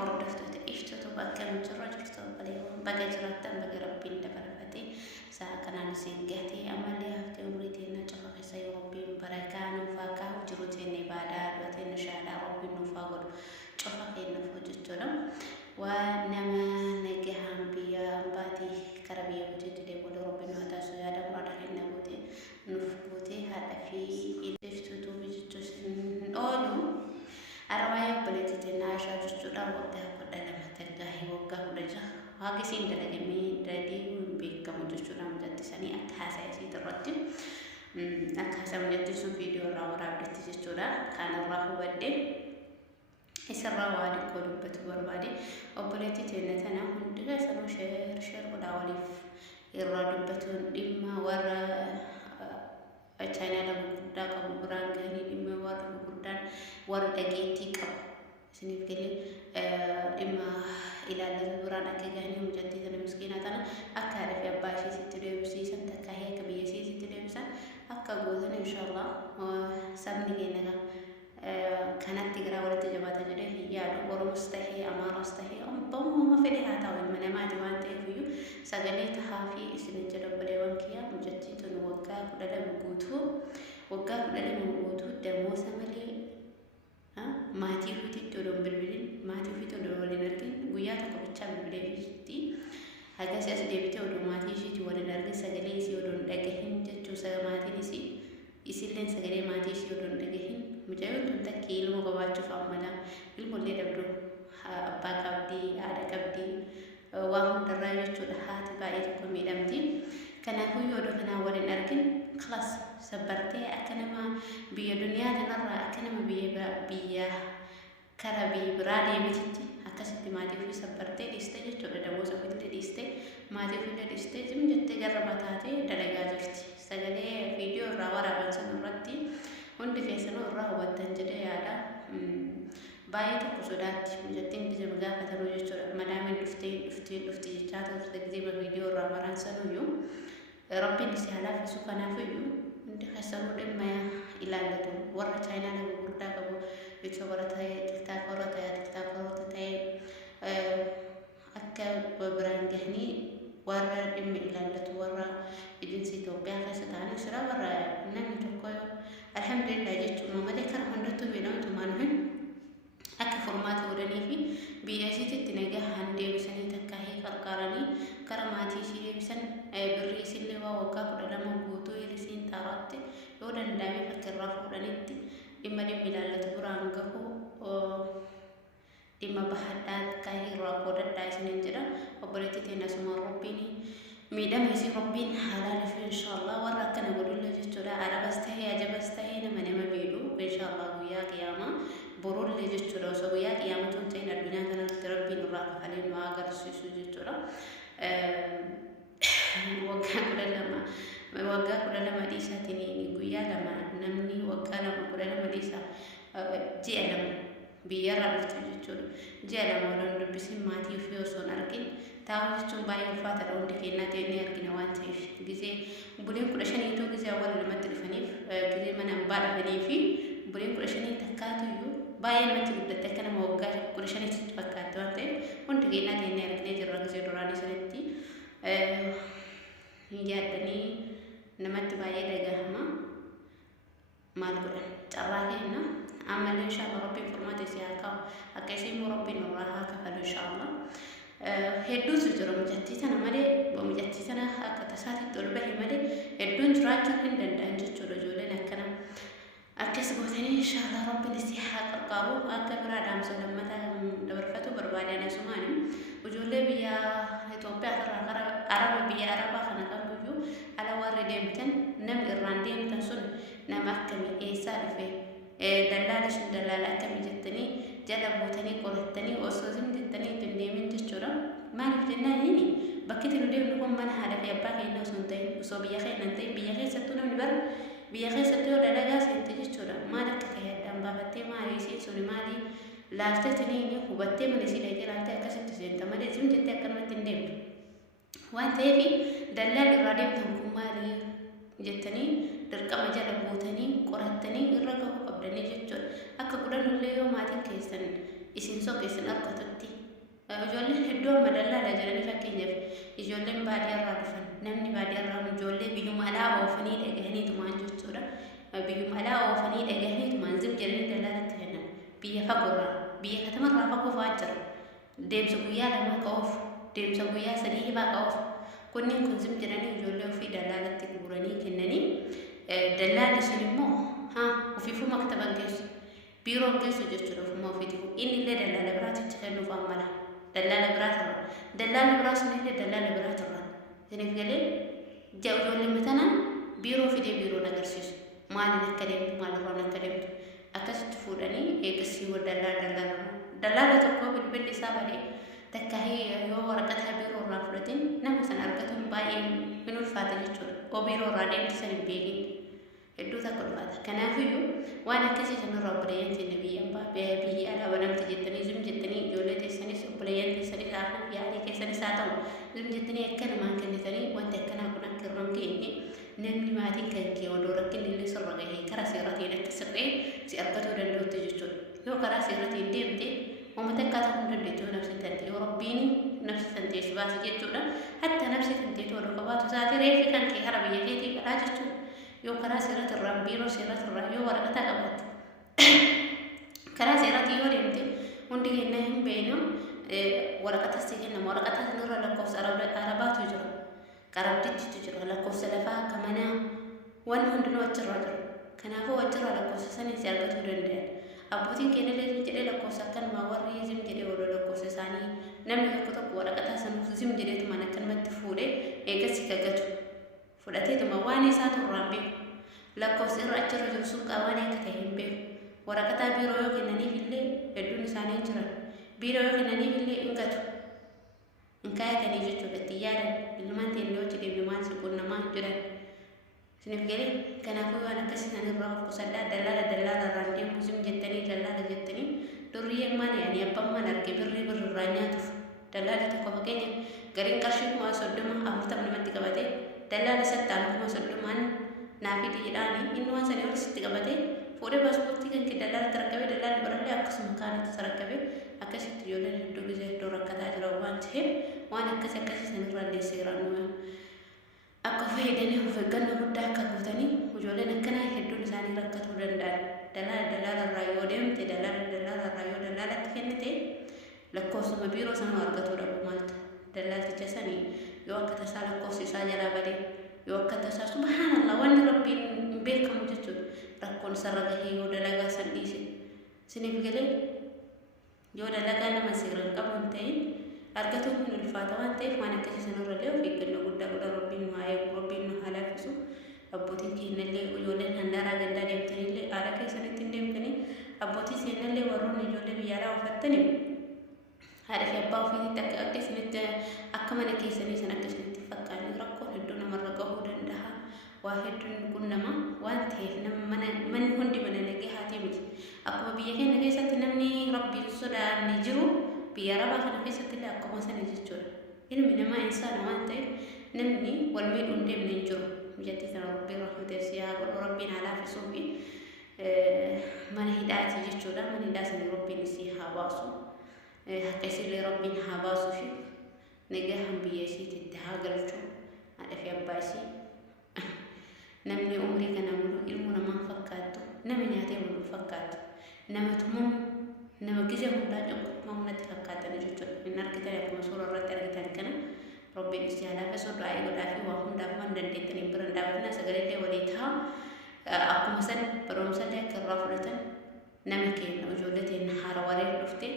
hordoftoota iftoota bakka jirra jirtu baga jiraattan baga rabbiin dabarfate sa'a kanaan isin gahtee ammallee haftee umriitiin na cufa keessa yoo rabbiin barakaa nuuf haa kaa'u jiruutiin ibaadaa du'atiin shaadaa rabbiin nuuf haa godhu cufa kennuuf jechuudha. Waan nama nagahaan biyya ambaatii kara biyya hojjetu deebi'uu rabbiin nu taasisu yaada muraada kenna goote nuuf goote haadha fi iftuutu jechuun oolu. Arwaya boleh nasha juda waktu aku dalam tergahi waktu aku dah hagi sih dalam demi dari big kamu juda menjadi sani akhasa sih terus akhasa menjadi su video rawa berarti juda karena rahu bade isra wadi kodu betul berbadi boleh titena tanah hundga sanu share udah walif iradu betul dimma wara channel aku dah kamu kurang gani dimma wara dan warga geetika sinif kele dimma ila al-quran akagani mujaddida miskina akara fi abashi sitdebsi santa kahiya kabiyasi sitdebsa akagodan inshallah sabni genaga kanat tigra wala tijabata jode hiya do mustahi amara mustahi bam ma fediha taw man ma jawante fi sagale tahafi isnin jadabale wankiya mujaddida wakka kudada bugutu wakka kudada bugutu demo samali maatii ofiitti odoon bilbilin maatii ofiitti odoon waliin argin guyyaa tokko bichaa bilbilee ofiitti hagas as deebitee odoo maatii ishiitti waliin argin sagalee isii odoon dhagahin jechuu maatiin isilleen sagalee maatii isii odoon dhagahin mucayyoon tun takki ilma qabaachuuf ammalaa ilmoollee dhabduu abbaa qabdii haadha qabdii waan hundarraa jechuudha haati baay'ee tokko miidhamti. Kanaafuu yoo odoo kanaa waliin argin خلاص سبرتي أكنما بيا دنيا تنرى أكنما بيا كربي برادي بتجي أكسب ما دي في سبرتي ليستة جتودا دموز في ليستة ما دي في ليستة جم جت جربت هذه دلائل جفتي سجله فيديو راورا بنسون رتي وندي في سنو راه وتنجده يادا بايت كسودات مجتين بجمعة فترة جتودا مدام دفتي جاتو تجيب فيديو راورا سنو يوم ربي نسيها في سكانه فيو عند خسروا لما إلى اللتو ورا China نبغى بردا كبو يتصور تاي أكل وبران جهني ورا لما إلى اللتو ورا إجنسي توبيا خسرتاني سرا ورا نمي تقول الحمد لله جت ماما ذكر هندتو بينام تمانهن أكل فورمات وراني في بيجي تتنجح هندي بسني تكاهي كركارني كرماتي شيء بسن بريس اللي ووقع كده لما بوتو يرسين تارات يودن دامي فكر رافو دنيت إما دي بلالة تبران كهو إما بحدات كاهي راكو دايس نجرا وبرتي تنا سما ربيني ميدام يسي ربين حلال في إن شاء الله وركنا نقول له جتورا عرب استهي أجب استهي نمني ما بيلو إن شاء الله ويا قيامة برول اللي جتورا وسويا قيامة تنتين الدنيا كانت تربي نراك عليه نواقر السيسو جتورا waggaa kudha lama dhiisaatiin guyyaa lama namni waggaa lama kudha lama dhiisaa ji'a lama biyyarraa dhuftu jechuudha. Ji'a lama waloon dubbisiin maatii ofii osoo hin argin taa'uu jechuun baay'ee ulfaataadha hundi keenyaa ta'e ni argina waan ta'eef gisee buleen 15 gisee awwaala lamatti dhufaniif gisee mana abbaa dhufanii fi buleen 15 takkaatu iyyuu baay'ee namatti guddatte akka nama waggaa 15 fakkaatti waan ta'eef hundi keenyaa ta'e ni arginee jirra gisee duraanii sanatti yaadanii namatti baay'ee dhagahama maal godhan carraa kenna ammallee inshallah rabbiin furmaata isii haa kaa'u akka isiin rabbiin nurraa haa kafalu inshallah hedduutu jira mijattii tana malee mijattii tana akka tasaatitti ol bahe malee hedduun jiraachuu hin danda'an jechuudha ijoolleen akkana akkas gootanii inshallah rabbiin isii haa qaqqabu akka biraa dhaamsa lammata dabarfatu barbaadan asumaani ijoollee biyya Itoophiyaa irraa araba biyya arabaa kana qabuyyuu ala warri deemtan namni irraan deemtan sun nama akkamii eessaa dhufe dallaala akkamii jettanii jala buutanii qorattanii osoo isin jettanii ittiin deemin jechuudha. Maaliif jennaan inni bakki itti nu deemnu kun mana haadha fi abbaa keenya osoo hin ta'in osoo biyya keenya hin ta'in biyya keessattuu namni bara biyya keessatti yoo dalagaa seente jechuudha. Maal akka ta'e addaan baafattee maali isiin suni maali laalteetanii hubattee mana isii dhaqee laaltee akkasitti seenta malee isin jettee akkanumatti hin deemtu. Waan ta'eef dallaan irraa deemtan kun maali jettanii dirqama jala buutanii qorattanii irra gahuu qabdanii jechuudha. Akka kudhanullee yoo maatiin keessan isin soqeessin argatutti ijoolleen hedduu amma dallaala jedhanii fakkeenyaaf ijoolleen baadiyyaarraa dhufan namni baadiyyaarraa ijoollee biyyuma alaa oofanii dhagahaniitumaan jechuudha biyyuma alaa oofanii dhagahaniitumaan zim jedhanii dallaalatti kennan biyya fagoorraa biyya katamarraa fagoo fa'aa jira deemsa guyyaa lama ka'uuf deemsa guyyaa sadii hibaa ka'uuf kunniin kun zim jedhanii ijoollee ofii dallaalatti guuranii kennanii dallaalli sun immoo ofiifuu maktaban geessu biiroon geessu jechuudha ofuma ofiitiif inni illee dallaala biraatichi kennuuf ammala dallaala biraatirra dallaala biraa sun illee dallaala biraatirra isiniif galee ijoolleen bitanaa biiroo fidee biiroon agarsiisu maaliin akka deemtu maalirraan akka deemtu akkasitti fuudhanii eegasii dallaala tokko bilbilli isaa badee takka yoo waraqata biiroo irraa fudhatiin nama sana argatuun baay'ee hin ulfaata jechuudha oo biiroo irraa deemtisan hin beekin hedduu takka ulfaata kanaafiyyuu waan akkasii sanarraa obboleeyyan keenya biyya alaa banamte jettanii zum jettanii ijoollee teessanis obboleeyyan teessanis haafnaf yaalii keessanis haa ta'u zum jettanii akka namaan kennitanii wanti akkanaa kun akka irraan geenye namni maatiin kan kee odoo rakkin illee sirra gahee karaa seeratiin akka sirree si argatuu danda'utti jechuudha yoo karaa seeratiin deemte uummata akkaataa kun dandeettuu nafsi tante yoo rabbiin nafsi tantee si baase jechuudha hatta nafsi tanteetu odoo qabaatu isaati reeffi kan kee hara biyya keetii kadhaa jechuudha yoo karaa seeratirraa biiroo seeratirraa yoo waraqataa qabaatte karaa seeratii yoo deemte hundi keenya hin beeknu waraqatas si kennama waraqataa sanirra lakkoofsa arabaatu jira qarabdittitu jira lakkoofsa lafaa akka manaa waan hundinuu achirraa jiru kanaafuu achirraa lakkoofsa sanii si argatuu danda'an abbootiin keenya illee jedhee lakkoofsa akkanumaa warri zim jedhee odoo lakkoofsa isaanii namni tokko waraqataa sanuuf zim jedheetumaan akkanumatti fuudhee eegassi gaggatu fudhateetuma waan isaa turraan beeku lakkoofsa irra achirra jiru sun qaban akka ta'e hin beeku waraqataa biiroo yoo kennaniif illee hedduun isaanii jiran biiroo yoo kennaniif illee hin gatu hin kaayatanii jechuudha itti yaadan ilmaan teellee hojii deemne maal si qunnamaa jiran isiniif galee kanaafuu waan akkasii sanirraa of qusaddaa dallaalarraan deemu zim jettanii dallaala jettanii durrii ammaan yaanii abbammaan arge birrii birrirraa nyaatuuf dallaala tokko fakkeenya gariin qarshii 30 40 namatti qabate dallaala sattaan 30 naafii jedhaanii inni waan sanii olisitti qabate fuudhee paaspoortii kan kee dallaalatti rakkabee dallaalli birallee akkasuma kaanitti rakkabee akkasitti ijoolleen hedduu gisee hedduu rakkataa jira waan ta'eef waan akkasii sanirraa illee seeraan akka fayyadanii of eeggannoo guddaa akka guutanii ijoolleen akkanaa hedduun isaanii rakkatuu danda'an dallaalarraa yoo deemte dallaalarraa yoo dallaalatti kennite lakkoofsuma biiroo sanuu argatuu dhabu maaltu dallaalticha sanii yoo akka tasaa lakkoofsi isaa jalaa badee yoo akka tasaa subhaanallah wanni rabbiin hin beekamu jechuudha rakkoon sarara gahee yoo dalagaa san dhiise isiniif galee yoo dalagaa nama seeraan qabu hin ta'in argatuun hin ulfaata waan ta'eef waan akkasii sanarrallee of eeggannoo guddaa godha rabbiin nu haa eegu rabbiin nu haa laaffisu abbootiin keenyallee ijoolleen handaaraa gandaa deemtanillee haala keessanitti hin deemtanii abbootii seenallee warroonni ijoollee biyyaalaa uffattanii haadha fi abbaa ofiitti akka isinitti akka mana keessanii san akka isinitti fakkaatanii rakkoon hedduu namarra gahuu danda'a waa hedduun kun nama waan ta'eef manni hundi mana nagee haatii miti akkuma biyya keenya keessatti namni rabbiin sodaanni jiru biyya arabaa kana keessatti illee akkuma sana jechuudha ilmi namaa insaana waan ta'eef namni wal miidhuun deemne hin jiru mijattii sana rabbiin rahmateef si haa godhu rabbiin haa laaffisuu fi mana hidhaati jechuudha mana hidhaa sana rabbiin isii haa baasu akka isillee rabbiin haa baasuu fi nagaan biyya isiitti haa galchu haadha fi abbaa isii namni umrii kana mulu ilmu namaa fakkaattu nama nyaatee mulu fakkaattu nama tumuun nama gisee hundaa cunqurfama hundatti fakkaatan jechuudha hin argitan akkuma suura irratti argitan kana rabbiin isii haa laaffisu du'aa godhaa fi waa hundaaf waan dandeettaniin biran dhaabatina sagalee walii ta'a akkuma san barumsallee akka irraa fudhatan nama keenya ijoollee teenya haara waree dhufte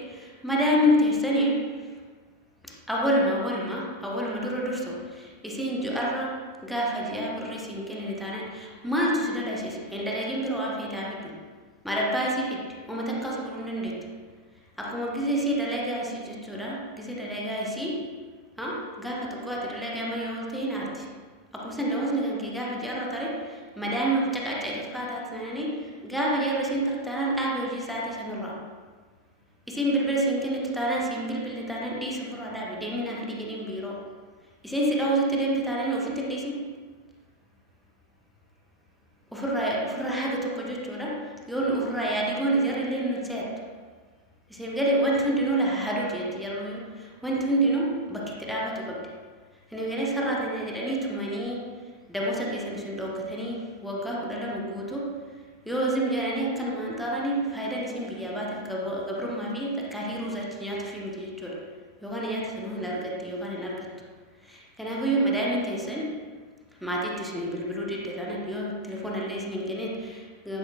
madaamin teessanii awwaluma dura dursu isiin ju'arra gaafa ji'a birrii isiin kennine taanaan maaltu si dalaisiisa hin dalagin bira waan feetaa fiddu marabbaa isii fiddi uummata akkas godhuu dandeettu akkuma gisee isii dalagaa isii jechuudha gisee dalagaa isii gaafa tokko ati dalagaa marii ol ta'in aarti akkuma san daawwasni kan kee gaafa ji'arra tare madaa'imni of caqacaqee faataa sananii gaafa ji'arra isiin tartaanaan dhaabee hojii isaatii sanirraa isiin bilbila isiin kennitu taanaan isiin bilbilli taanaan dhiisu furraa dhaabe deeminaa fi diginiin biiroo isiin si dhaawwasitti deemti taanaan ofitti dhiisi ofirraa haga tokko jechuudha yoo nu ofirraa yaadi goone jarri illee nu seettu isin galee wanti hundinuu la haaduu jeetti yeroo wanti hundinuu bakki itti dhaabatu qabdi. Isin galee sarraatanii jedhanii tumanii damoota keessan isin dhokkatanii waggaa 12 guutuu yoo isin jedhanii akkanumaan taa'anii faayidaan isin biyyaa baatan gabrummaa fi takkaa hiiruu zachi nyaatu fi miti jechuudha. Yookaan nyaata sanuu hin argatti yookaan hin argattu. Kanaafuu madaamiin teessan maatiitti isin bilbiluu deddeebi'an yoo telefoona illee isin hin kenneen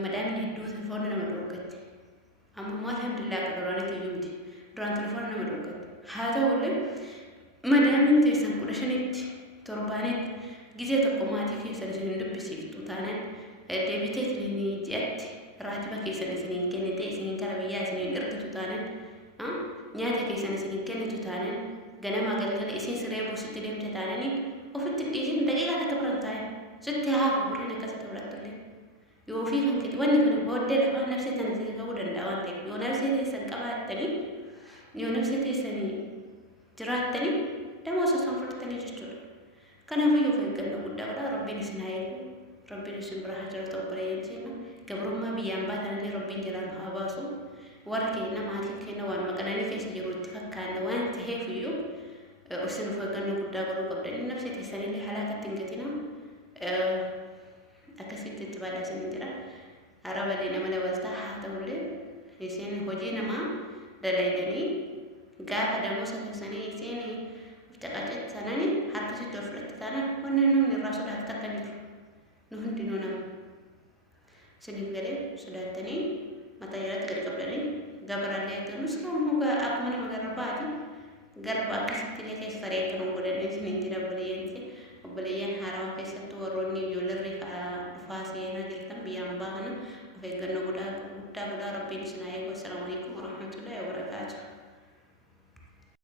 madaamiin hedduu telefoona nama dhokkatti. Amma alhamdulillah akka duraanitti iyyuu miti. Duraan telefoona nama dhokkatti. Haa ta'ullee madaamiin teessan 15tti torbaanitti gizee tokko maatii keessan isin dubbisiiftu taanaan deebitee isin ji'atti raatiba keessan isin hin kennite isin gara biyyaa isin hin ergitu taanaan nyaata keessan isin kennitu taanaan ganama galgala isin siree buusitti deemte taananii ofitti dhiisin daqiiqaa takka biran taa'e sitti haa fuudhin akkasitti fudhattullee yoo ofii kan kiti wanni kun booddee lafaan nafsee tan isin ga'uu danda'a waan ta'eef yoo nafsee teessan qabaattanii yoo nafsee teessanii jiraattanii damoo sosan fudhatanii jechuudha. Kanaafuu yoo eeggannoo guddaa godhaa rabbiin isin haa eegu rabbiin isin bira haa jiraatu obboleeyyan seenaa gabrummaa biyyaan baatanillee rabbiin jiraan haa baasu. Warra keenya maatiin keenya waan maqananii keessa jiru itti fakkaanna waan ta'eef iyyuu isin of eeggannoo guddaa godhuu qabdanii nafsee teessanillee halaakatti hin gatina akkasitti itti badhaasan jira. Arabalee nama dabaltaa haa ta'ullee isin hojii namaa dalaydanii gaafa damoota keessanii isin caqacatsananii harkasitti of fudhatte taanaan wanni namni irraa sodaatu takka hin jiru. Nu hundinuu nama isiniif galee sodaattanii mataa jalatti gadi qabdanii gabarallee akkanus kamuu akkuma nama garbaati garba akkasitti illee keessa taree akkanuma godhannee isiniin jira obboleeyyan haarawaa keessattuu warroonni ijoollee dhufaa seenaa jirtan biyyaan baana of eeggannoo guddaa rabbiin isin haa eegu. Assalaamu alaikum warahmatullahi